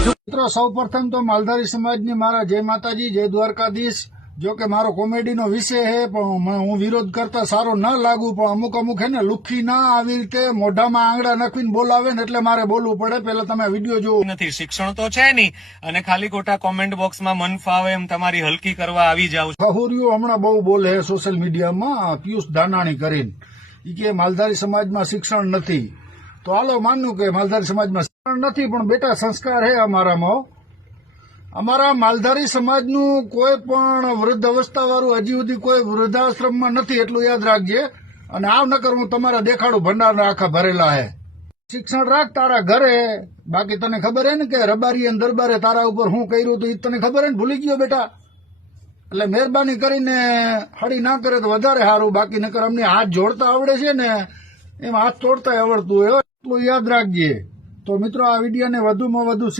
મિત્રો સૌપ્રથમ તો માલધારી સમાજની મારા જય માતાજી, જય દ્વારકાધીશ। જો કે મારો કોમેડીનો વિષય છે, પણ હું વિરોધ કરતા સારો ન લાગુ, પણ અમુક હે ને લુખ્ખી ના આવી રીતે મોઢામાં આંગળા નાખીને બોલાવે ને એટલે મારે બોલવું પડે। પેલા તમે વિડીયો જોવો નથી, શિક્ષણ તો છે નહીં અને ખાલી ખોટા કોમેન્ટ બોક્સમાં મન ફાવે એમ તમારી હલકી કરવા આવી જાવ। ખહુરિયો હમણાં બહુ બોલે છે સોશિયલ મીડિયામાં, પિયુષ દાનાણી કરીને, ઈ કે માલધારી સમાજમાં શિક્ષણ નથી। તો હાલો માનું કે માલધારી સમાજમાં શિક્ષણ નથી, પણ બેટા સંસ્કાર હે અમારામાં। અમારા માલધારી સમાજનું કોઈ પણ વૃદ્ધ અવસ્થા વાળું હજી સુધી કોઈ વૃદ્ધાશ્રમમાં નથી, એટલું યાદ રાખજે। અને આવ નકર હું તમારા દેખાડું ભંડારના આખા ભરેલા હે। શિક્ષણ રાખ તારા ઘરે, બાકી તને ખબર હે ને કે રબારી અને દરબારે તારા ઉપર શું કર્યું હતું, એ તને ખબર હે ને, ભૂલી ગયો બેટા? એટલે મહેરબાની કરીને હળી ના કરે તો વધારે સારું, બાકી નકર અમને હાથ જોડતા આવડે છે ને એમ હાથ તોડતા આવડતું હોય, એટલું યાદ રાખજે। તો મિત્રો આ વિડીયોને વધુમાં વધુ